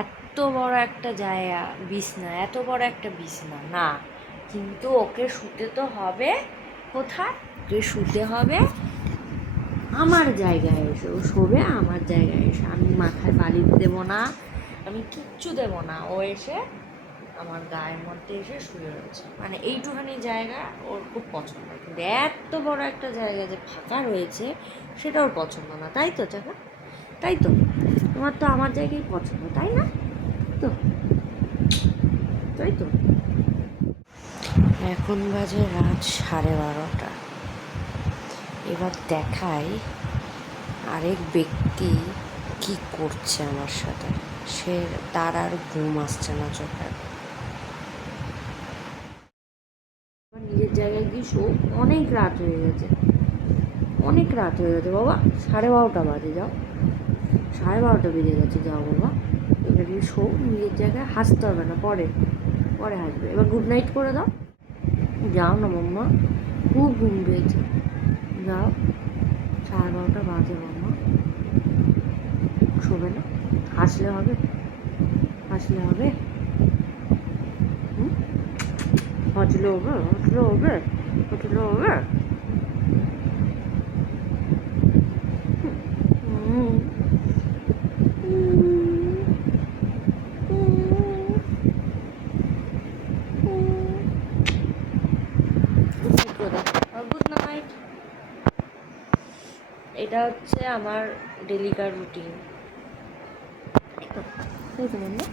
এত বড় একটা জায়গা, বিছনা, এত বড় একটা বিছনা না, কিন্তু ওকে শুতে তো হবে। কোথায়? ওকে শুতে হবে আমার জায়গায় এসে। ও শোবে আমার জায়গায় এসে। আমি মাথায় বালি দেবো না, আমি কিচ্ছু দেবো না। ও এসে আমার গায়ের মধ্যে এসে শুয়ে রয়েছে। মানে এইটুখানি জায়গা ওর খুব পছন্দ, কিন্তু এত বড় একটা জায়গা যে ফাঁকা রয়েছে সেটা ওর পছন্দ না। তাই তো চাকা? তাই তো? তোমার তো আমার জায়গায় পছন্দ, তাই না? তো তাই তো। এখন বাজে রাত 12:30। এবার দেখাই আরেক ব্যক্তি কি করছে আমার সাথে। তার আর ঘুম আসছে না চোখে। নিজের জায়গায় গিয়ে শো। অনেক রাত হয়ে গেছে, অনেক রাত হয়ে গেছে বাবা। 12:30 বাজে, যাও। 12:30 বেজে গেছে, যাও বাবা। এবার গিয়ে শো নিজের জায়গায়। হাসতে হবে না, পরে পরে হাসবে। এবার গুড নাইট করে দাও। যাও না মাম্মা, খুব ঘুম পেয়েছে, যাও। 12:30 বাজে মাম্মা, শোবে না? হাসলে হবে? হাসলে হবে? হুম, হাসলে হবে? হাসলে হবে? হাসলে হবে? হুম। Good night. এটা হচ্ছে আমার ডেলিকার রুটিন। তাই তো, তাই তো মাম্মা।